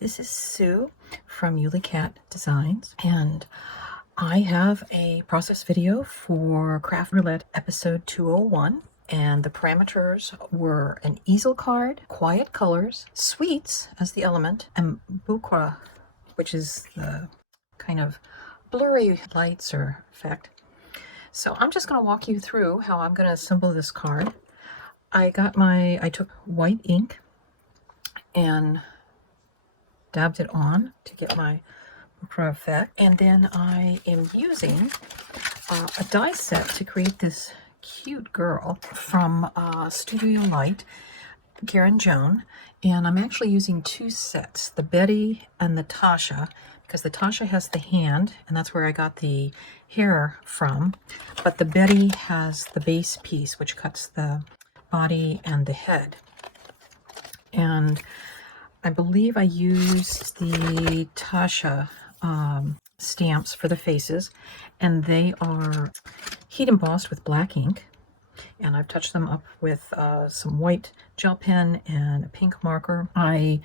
This is Sue from Ully Designs, and I have a process video for Craft Roulette episode 201, and the parameters were an easel card, quiet colors, sweets as the element, and bouquet, which is the kind of blurry lights or effect. So I'm just going to walk you through how I'm going to assemble this card. I took white ink and dabbed it on to get my effect, and then I am using a die set to create this cute girl from Studio Light, Karen Joan, and I'm actually using two sets, the Betty and the Tasha, because the Tasha has the hand, and that's where I got the hair from, but the Betty has the base piece, which cuts the body and the head. And I believe I used the Tasha stamps for the faces, and they are heat embossed with black ink, and I've touched them up with some white gel pen and a pink marker. I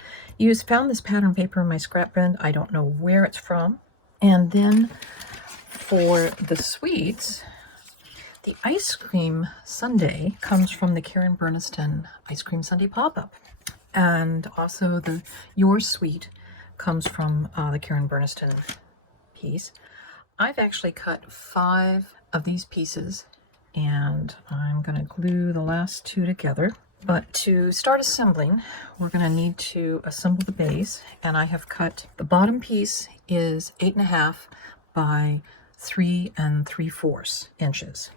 found this pattern paper in my scrap bin. I don't know where it's from. And then for the sweets, the ice cream sundae comes from the Karen Burniston ice cream sundae pop-up. And also the Your Sweet comes from the Karen Burniston piece. I've actually cut 5 of these pieces, and I'm going to glue the last 2 together. But to start assembling, we're going to need to assemble the base, and I have cut the bottom piece is 8.5 by 3 3/4 inches.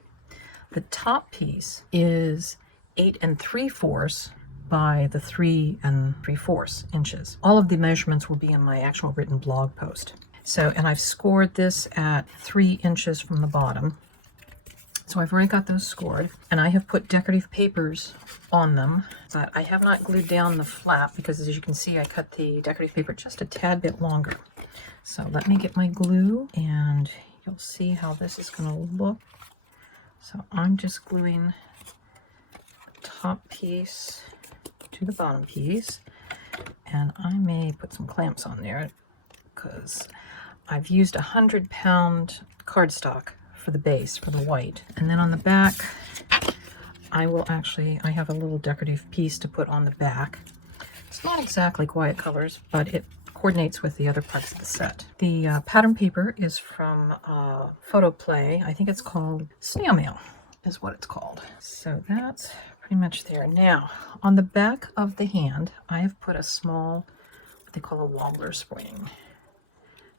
The top piece is 8 3/4 by the 3 3/4 inches. All of the measurements will be in my actual written blog post. So, and I've scored this at 3 inches from the bottom. So I've already got those scored, and I have put decorative papers on them, but I have not glued down the flap because, as you can see, I cut the decorative paper just a tad bit longer. So let me get my glue, and you'll see how this is going to look. So I'm just gluing the top piece to the bottom piece, and I may put some clamps on there because I've used 100-pound cardstock for the base, for the white. And then on the back, I have a little decorative piece to put on the back. It's not exactly quiet colors, but it coordinates with the other parts of the set. The pattern paper is from Photo Play. I think it's called Snail Mail is what it's called. So that's pretty much there. Now, on the back of the hand, I have put a small, what they call a wobbler spring.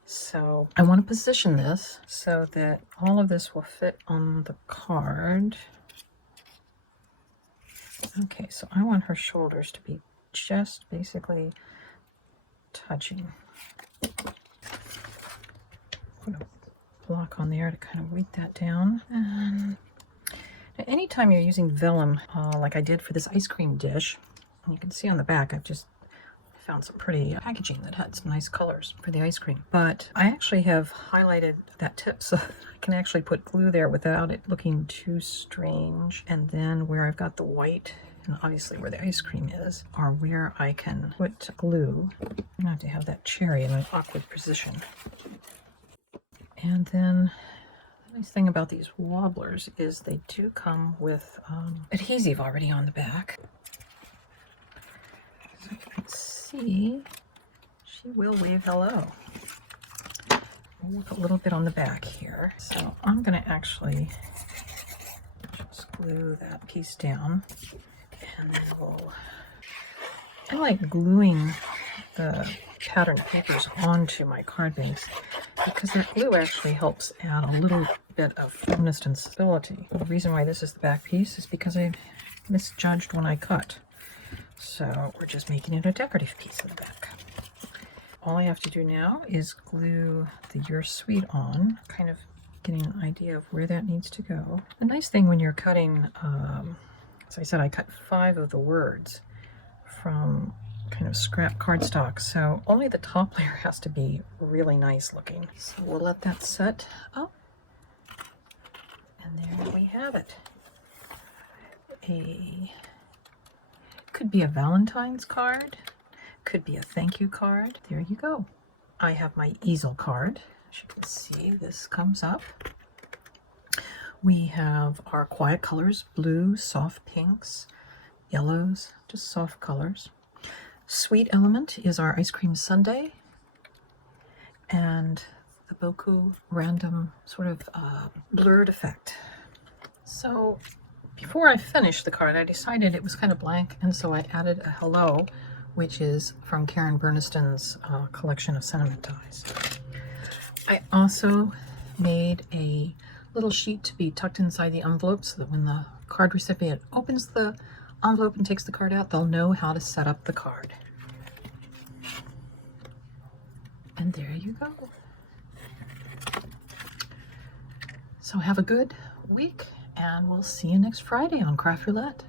So I want to position this so that all of this will fit on the card. Okay, so I want her shoulders to be just basically touching. Put a block on there to kind of weight that down. And anytime you're using vellum, like I did for this ice cream dish, and you can see on the back, I've just found some pretty packaging that had some nice colors for the ice cream. But I actually have highlighted that tip so I can actually put glue there without it looking too strange. And then where I've got the white, and obviously where the ice cream is, are where I can put glue. I'm gonna have to have that cherry in an awkward position. And then the nice thing about these wobblers is they do come with adhesive already on the back. So you can see, she will wave hello. We'll look a little bit on the back here. So I'm going to actually just glue that piece down, and then I like gluing the pattern papers onto my card base because that glue actually helps add a little bit of firmness and stability. The reason why this is the back piece is because I misjudged when I cut. So we're just making it a decorative piece of the back. All I have to do now is glue the Your Sweet on, kind of getting an idea of where that needs to go. The nice thing when you're cutting, as I said, I cut 5 of the words from kind of scrap cardstock, so only the top layer has to be really nice looking. So we'll let that set up, and there we have it. Could be a Valentine's card, Could be a thank you card. There you go. I have my easel card. As you can see, this comes up. We have our quiet colors, blue, soft pinks, yellows, just soft colors. Sweet element is our ice cream sundae, and the Boku random sort of blurred effect. So before I finished the card, I decided it was kind of blank, and so I added a hello, which is from Karen Berniston's collection of sentiment dies. I also made a little sheet to be tucked inside the envelope so that when the card recipient opens the envelope and takes the card out, they'll know how to set up the card. And there you go. So have a good week, and we'll see you next Friday on Craft Roulette.